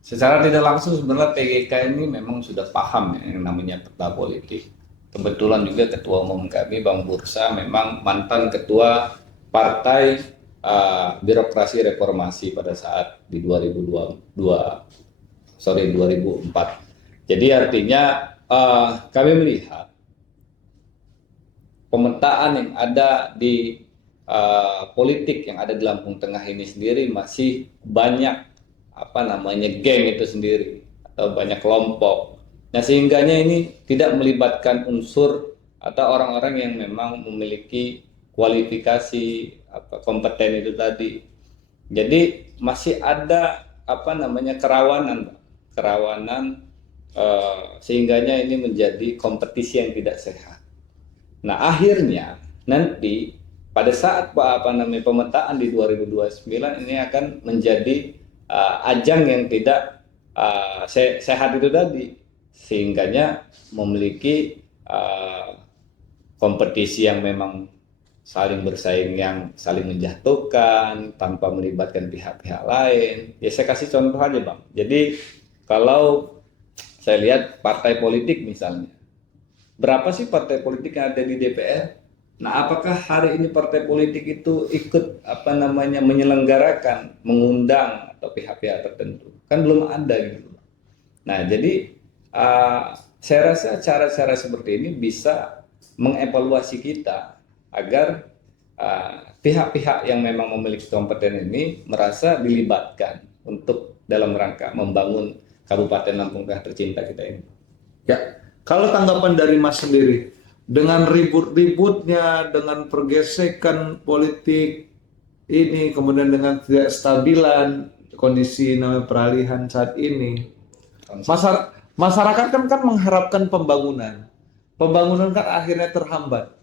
secara tidak langsung sebenarnya PGK ini memang sudah paham ya, yang namanya peta politik. Kebetulan juga ketua umum kami Bang Bursa memang mantan ketua partai birokrasi reformasi pada saat di 2004. Jadi artinya kami melihat pemetaan yang ada di politik yang ada di Lampung Tengah ini sendiri masih banyak geng itu sendiri atau banyak kelompok. Nah, sehingganya ini tidak melibatkan unsur atau orang-orang yang memang memiliki kualifikasi kompeten itu tadi. Jadi masih ada kerawanan sehingganya ini menjadi kompetisi yang tidak sehat. Nah, akhirnya nanti pada saat pemetaan di 2029 ini akan menjadi ajang yang tidak sehat itu tadi, sehingganya memiliki kompetisi yang memang saling bersaing, yang saling menjatuhkan tanpa melibatkan pihak-pihak lain. Ya, saya kasih contoh aja Bang. Jadi kalau saya lihat partai politik misalnya, berapa sih partai politik yang ada di DPR? Nah, apakah hari ini partai politik itu ikut menyelenggarakan, mengundang atau pihak-pihak tertentu? Kan belum ada gitu. Nah, jadi saya rasa cara-cara seperti ini bisa mengevaluasi kita agar pihak-pihak yang memang memiliki kompeten ini merasa dilibatkan untuk dalam rangka membangun Kabupaten Lampung Tengah tercinta kita ini. Ya, kalau tanggapan dari Mas sendiri, dengan ribut-ributnya, dengan pergesekan politik ini, kemudian dengan tidak stabilan kondisi namanya peralihan saat ini, masyarakat kan mengharapkan pembangunan. Pembangunan kan akhirnya terhambat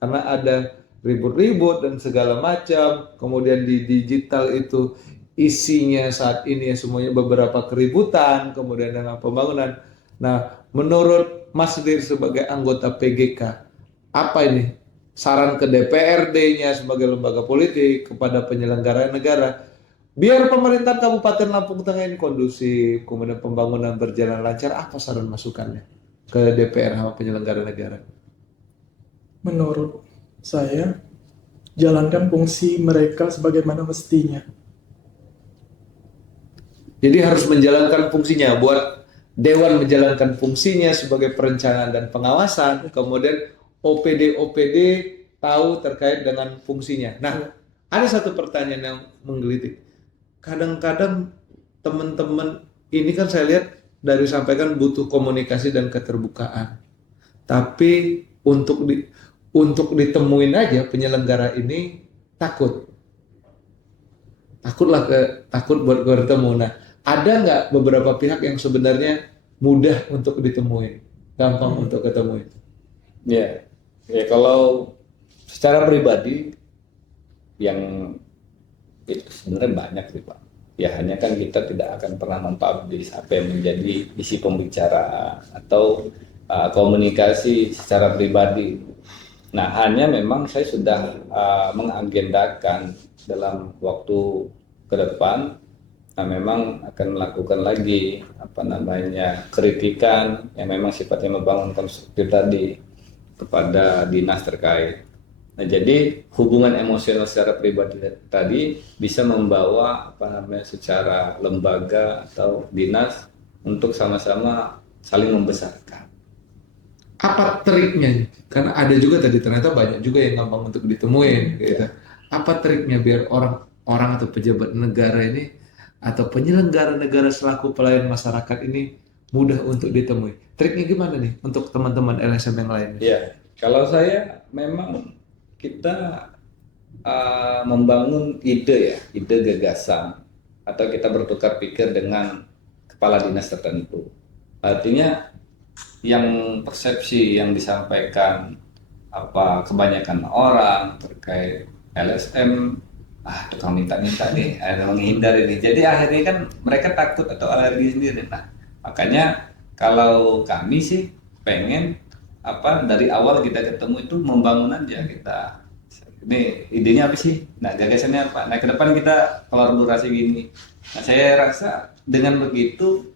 karena ada ribut-ribut dan segala macam. Kemudian di digital itu isinya saat ini ya semuanya beberapa keributan, kemudian dengan pembangunan. Nah, menurut Mas sendiri sebagai anggota PGK, apa ini saran ke DPRD-nya sebagai lembaga politik kepada penyelenggara negara biar pemerintahan Kabupaten Lampung Tengah ini kondusif, kemudian pembangunan berjalan lancar, apa saran masukannya ke DPR sama penyelenggara negara? Menurut saya, jalankan fungsi mereka sebagaimana mestinya. Jadi harus menjalankan fungsinya, buat Dewan menjalankan fungsinya sebagai perencanaan dan pengawasan, kemudian OPD tahu terkait dengan fungsinya. Nah, ada satu pertanyaan yang menggelitik. Kadang-kadang teman-teman ini kan saya lihat dari sampaikan butuh komunikasi dan keterbukaan. Tapi untuk ditemuin aja penyelenggara ini takut buat bertemu. Nah, ada nggak beberapa pihak yang sebenarnya mudah untuk ditemuin, gampang untuk ketemuin? Ya, kalau secara pribadi yang itu sebenarnya banyak sih Pak. Ya hanya kan kita tidak akan pernah mempublish apa yang menjadi isi pembicaraan atau komunikasi secara pribadi. Nah, hanya memang saya sudah mengagendakan dalam waktu ke depan, nah memang akan melakukan lagi kritikan yang memang sifatnya membangun konstruktif tadi kepada dinas terkait. Nah, jadi hubungan emosional secara pribadi tadi bisa membawa secara lembaga atau dinas untuk sama-sama saling membesarkan. Apa triknya? Karena ada juga tadi ternyata banyak juga yang gampang untuk ditemuin gitu. Apa triknya biar orang atau pejabat negara ini atau penyelenggara negara selaku pelayan masyarakat ini mudah untuk ditemui? Triknya gimana nih untuk teman-teman LSM yang lain? Ya, kalau saya memang kita membangun ide gagasan atau kita bertukar pikir dengan kepala dinas tertentu. Artinya yang persepsi yang disampaikan kebanyakan orang terkait LSM tukang minta-minta nih, ada menghindar ini. Jadi akhirnya kan mereka takut atau alergi sendiri. Nah, makanya kalau kami sih pengen dari awal kita ketemu itu membangun aja kita. Ini idenya apa sih? Nah, gagasannya apa? Nah, ke depan kita kolaborasi gini. Nah, saya rasa dengan begitu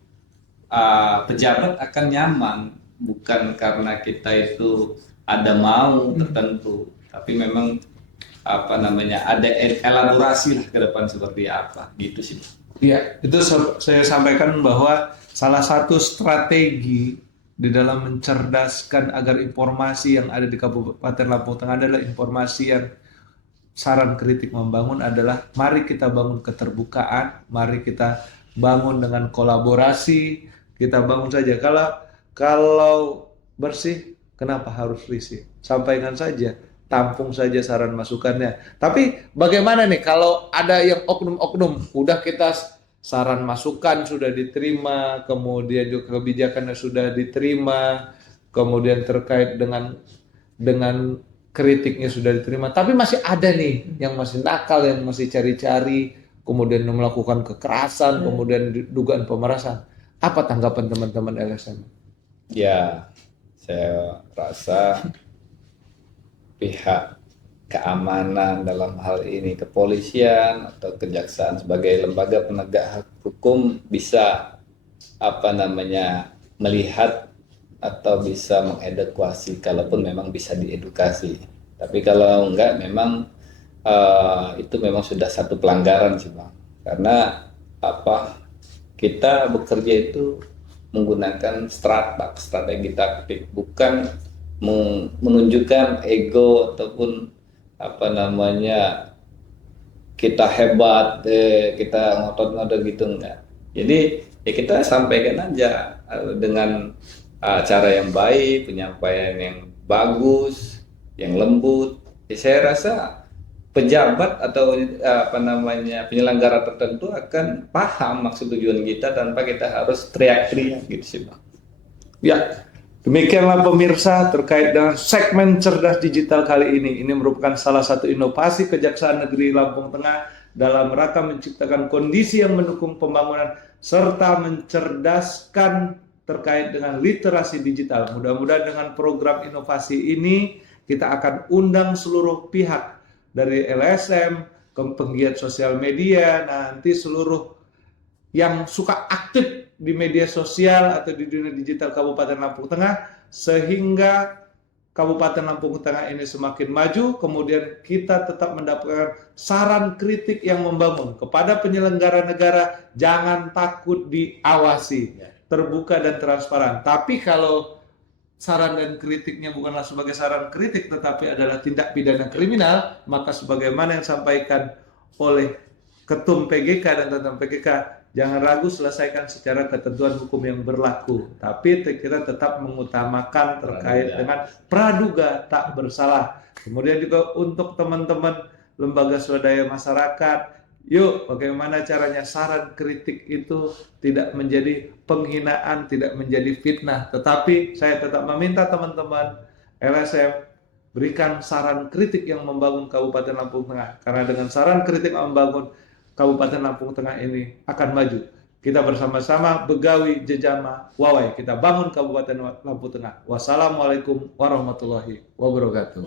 pejabat akan nyaman, bukan karena kita itu ada mau tertentu, tapi memang ada elaborasi lah ke depan seperti apa gitu sih. Iya, itu saya sampaikan bahwa salah satu strategi di dalam mencerdaskan agar informasi yang ada di Kabupaten Lampung Tengah adalah informasi yang saran kritik membangun adalah mari kita bangun keterbukaan, mari kita bangun dengan kolaborasi, kita bangun saja. Kalau bersih, kenapa harus risih? Sampaikan saja, tampung saja saran masukannya. Tapi bagaimana nih kalau ada yang oknum-oknum, udah kita saran masukan sudah diterima, kemudian juga kebijakannya sudah diterima, kemudian terkait dengan kritiknya sudah diterima, tapi masih ada nih yang masih nakal, yang masih cari-cari, kemudian melakukan kekerasan, kemudian dugaan pemerasan. Apa tanggapan teman-teman LSM? Ya, saya rasa pihak keamanan dalam hal ini kepolisian atau kejaksaan sebagai lembaga penegak hukum bisa melihat atau bisa mengedukasi kalaupun memang bisa diedukasi. Tapi kalau enggak memang itu memang sudah satu pelanggaran sih Bang. Karena kita bekerja itu menggunakan strategi taktik, bukan menunjukkan ego ataupun apa namanya kita hebat, kita ngotot-ngotot gitu, enggak. Jadi ya kita sampaikan aja dengan cara yang baik, penyampaian yang bagus, yang lembut. Saya rasa pejabat atau apa namanya penyelenggara tertentu akan paham maksud tujuan kita tanpa kita harus teriak-teriak gitu sih, Bang. Ya, demikianlah pemirsa terkait dengan segmen cerdas digital kali ini. Ini merupakan salah satu inovasi Kejaksaan Negeri Lampung Tengah dalam rangka menciptakan kondisi yang mendukung pembangunan serta mencerdaskan terkait dengan literasi digital. Mudah-mudahan dengan program inovasi ini kita akan undang seluruh pihak dari LSM, ke penggiat sosial media, nanti seluruh yang suka aktif di media sosial atau di dunia digital Kabupaten Lampung Tengah, sehingga Kabupaten Lampung Tengah ini semakin maju. Kemudian kita tetap mendapatkan saran kritik yang membangun kepada penyelenggara negara. Jangan takut diawasi, terbuka dan transparan. Tapi kalau saran dan kritiknya bukanlah sebagai saran kritik, tetapi adalah tindak pidana kriminal, maka sebagaimana yang disampaikan oleh Ketum PGK dan Tentang PGK, jangan ragu, selesaikan secara ketentuan hukum yang berlaku. Tapi kita tetap mengutamakan terkait dengan praduga tak bersalah. Kemudian juga untuk teman-teman lembaga swadaya masyarakat, yuk bagaimana caranya saran kritik itu tidak menjadi penghinaan, tidak menjadi fitnah. Tetapi saya tetap meminta teman-teman LSM berikan saran kritik yang membangun Kabupaten Lampung Tengah. Karena dengan saran kritik yang membangun, Kabupaten Lampung Tengah ini akan maju. Kita bersama-sama begawi jejama wawai. Kita bangun Kabupaten Lampung Tengah. Wassalamualaikum warahmatullahi wabarakatuh.